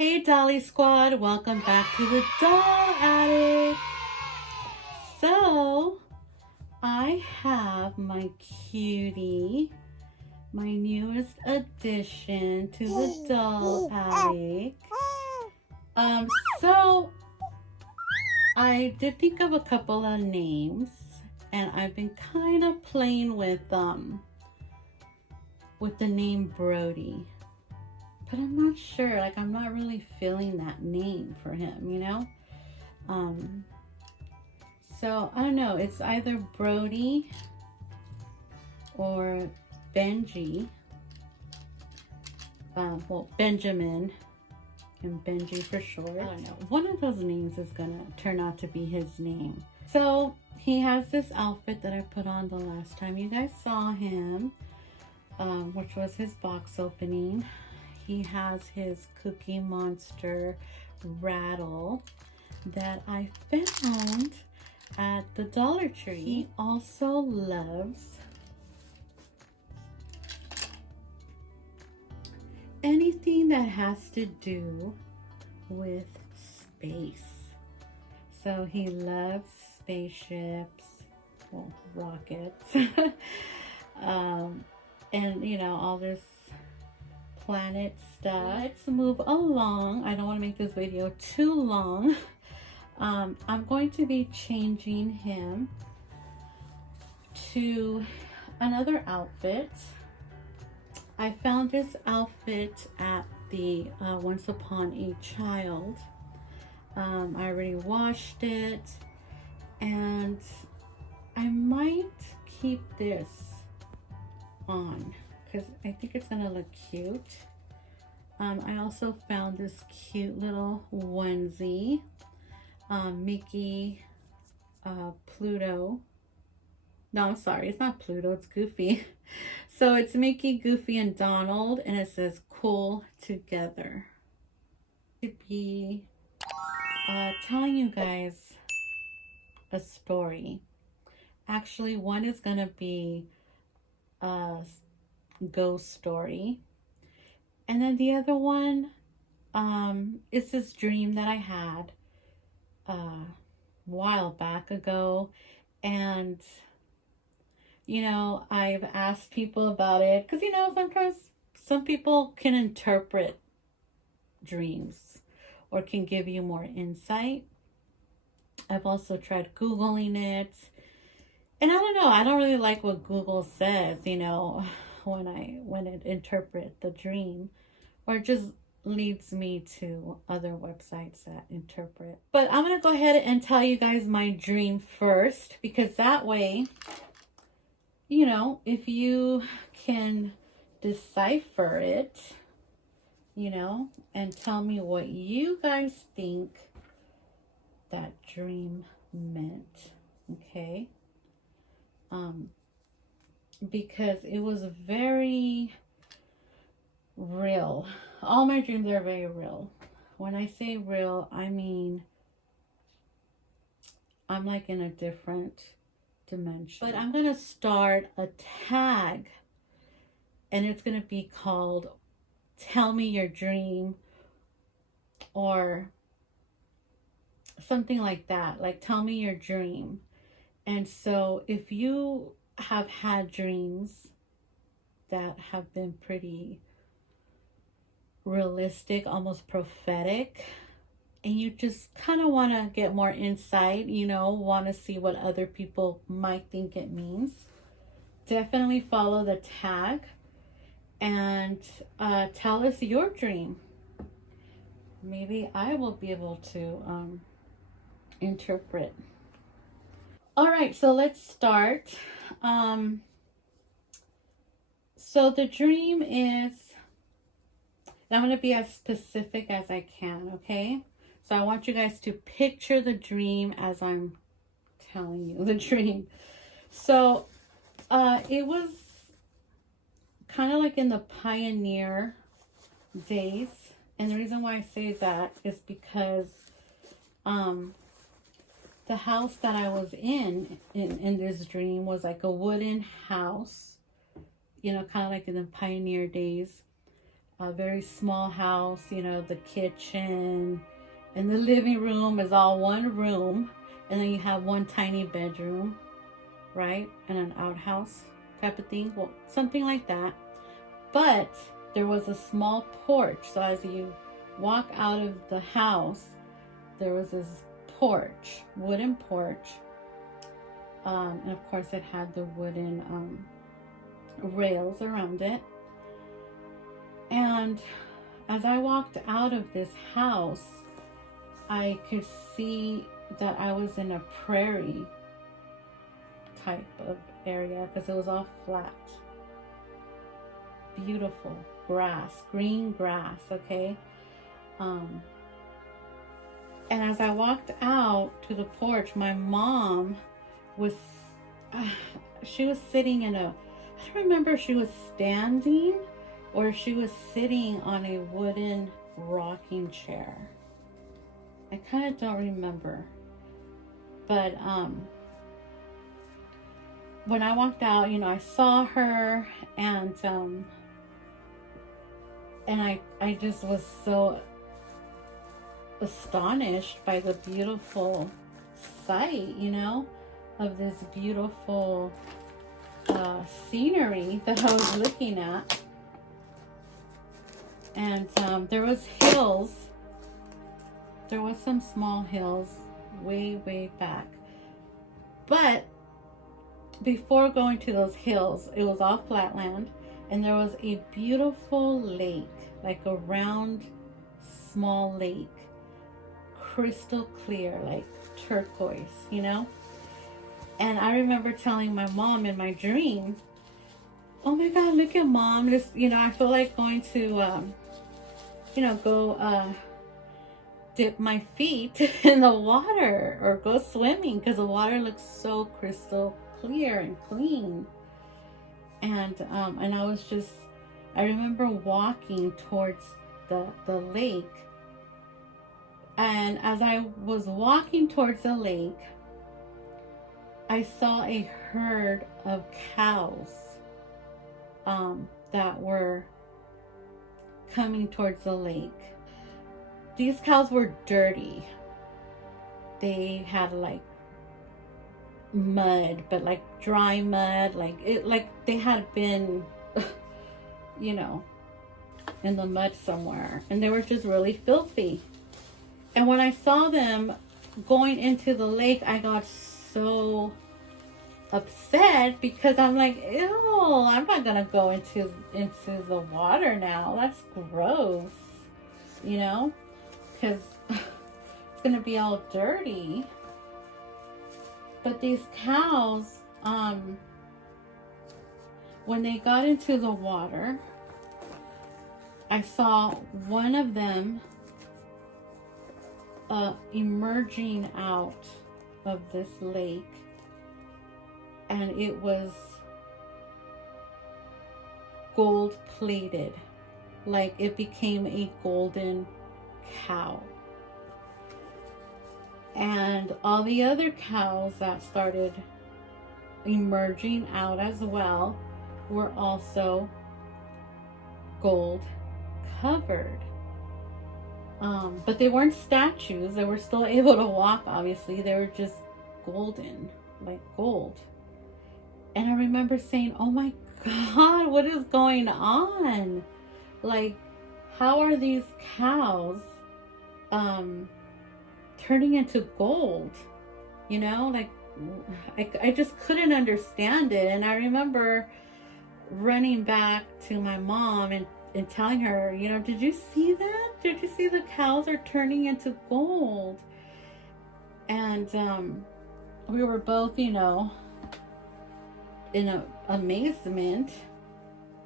Hey Dolly Squad, welcome back to the Doll Attic. So, I have my cutie, my newest addition to the Doll Attic. So I did think of a couple of names, and I've been kind of playing with the name Brody. But I'm not sure, like I'm not really feeling that name for him, you know? So I don't know, it's either Brody or Benji. Well, Benjamin and Benji for short. I don't know. One of those names is gonna turn out to be his name. So he has this outfit that I put on the last time you guys saw him, which was his box opening. He has his Cookie Monster rattle that I found at the Dollar Tree. He also loves anything that has to do with space. So he loves spaceships, well, rockets, and you know, all this planet stuff. Let's move along. I don't want to make this video too long. I'm going to be changing him to another outfit. I found this outfit at the Once Upon a Child. I already washed it, and I might keep this on because I think it's gonna look cute. I also found this cute little onesie, Mickey, Pluto. No, I'm sorry, it's not Pluto, it's Goofy. So it's Mickey, Goofy, and Donald, and it says "Cool Together." To be telling you guys a story. Actually, one is gonna be a ghost story, and then the other one is this dream that I had a while back ago, and you know, I've asked people about it because you know, sometimes some people can interpret dreams or can give you more insight. I've also tried Googling it, and I don't know, I don't really like what Google says, you know, when it interprets the dream, or it just leads me to other websites that interpret. But I'm gonna go ahead and tell you guys my dream first, because that way, you know, if you can decipher it, you know, and tell me what you guys think that dream meant, okay? Because it was very real. All my dreams are very real. When I say real, I mean I'm like in a different dimension. But I'm gonna start a tag, and it's gonna be called "Tell Me Your Dream," or something like that, like "Tell Me Your Dream." And so if you have had dreams that have been pretty realistic, almost prophetic, and you just kind of want to get more insight, you know, want to see what other people might think it means, definitely follow the tag and tell us your dream. Maybe I will be able to interpret. All right, so let's start. So the dream is, I'm going to be as specific as I can, okay? So I want you guys to picture the dream as I'm telling you the dream. So it was kind of like in the pioneer days. And the reason why I say that is because the house that I was in this dream was like a wooden house, you know, kind of like in the pioneer days. a very small house. You know, the kitchen and the living room is all one room, and then you have one tiny bedroom, right? And an outhouse type of thing. Well, something like that. But there was a small porch. So as you walk out of the house, there was this porch, wooden porch. And of course it had the wooden rails around it. And as I walked out of this house, I could see that I was in a prairie type of area because it was all flat. Beautiful grass, green grass, okay? And as I walked out to the porch, my mom was, she was sitting in a, I don't remember if she was standing or if she was sitting on a wooden rocking chair. I kind of don't remember. But when I walked out, you know, I saw her, and I just was so astonished by the beautiful sight, you know, of this beautiful scenery that I was looking at. And there was hills. There was some small hills way back. But before going to those hills, it was all flatland, and there was a beautiful lake, like a round, small lake, crystal clear, like turquoise, you know? And I remember telling my mom in my dream, oh my God, look at Mom. This, you know, I feel like going to, you know, go dip my feet in the water or go swimming because the water looks so crystal clear and clean. And I was just, I remember walking towards the lake. And as I was walking towards the lake, I saw a herd of cows that were coming towards the lake. These cows were dirty. They had like mud, but like dry mud, like they had been, you know, in the mud somewhere, and they were just really filthy. And when I saw them going into the lake, I got so upset because I'm like, ew, I'm not gonna go into the water now. That's gross, you know, because it's gonna be all dirty. But these cows, when they got into the water, I saw one of them emerging out of this lake, and it was gold plated, like it became a golden cow. And all the other cows that started emerging out as well were also gold covered. But they weren't statues. They were still able to walk, obviously. They were just golden, like gold. And I remember saying, oh my God, what is going on? Like, how are these cows turning into gold? You know, like, I just couldn't understand it. And I remember running back to my mom and telling her, you know, did you see that? Did you see the cows are turning into gold? And we were both, you know, in amazement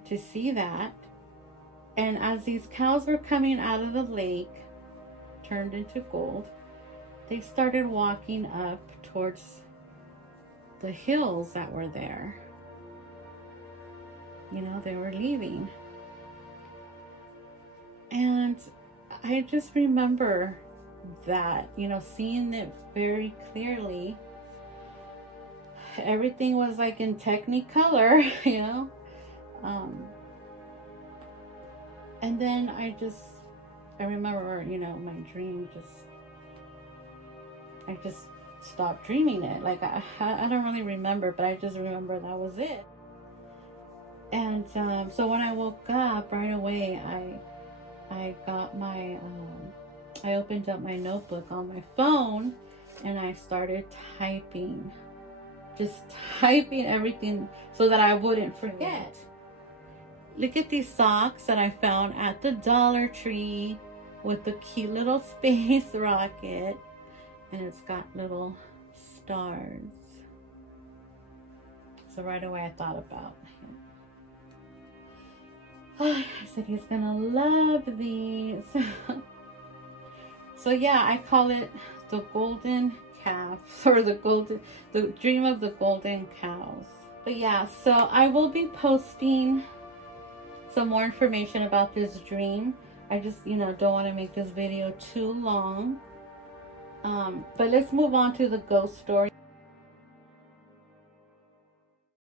to see that. And as these cows were coming out of the lake, turned into gold, they started walking up towards the hills that were there. You know, they were leaving. And I just remember that, you know, seeing it very clearly. Everything was like in Technicolor, you know. And then I remember, you know, my dream I just stopped dreaming it. Like, I don't really remember, but I just remember that was it. And so when I woke up right away, I got my, I opened up my notebook on my phone and I started typing. Just typing everything so that I wouldn't forget. Look at these socks that I found at the Dollar Tree with the cute little space rocket. And it's got little stars. So right away I thought about him. I said he's gonna love these. So yeah, I call it the golden calf, or the dream of the golden cows. But yeah, so I will be posting some more information about this dream. I just, you know, don't want to make this video too long. But let's move on to the ghost story.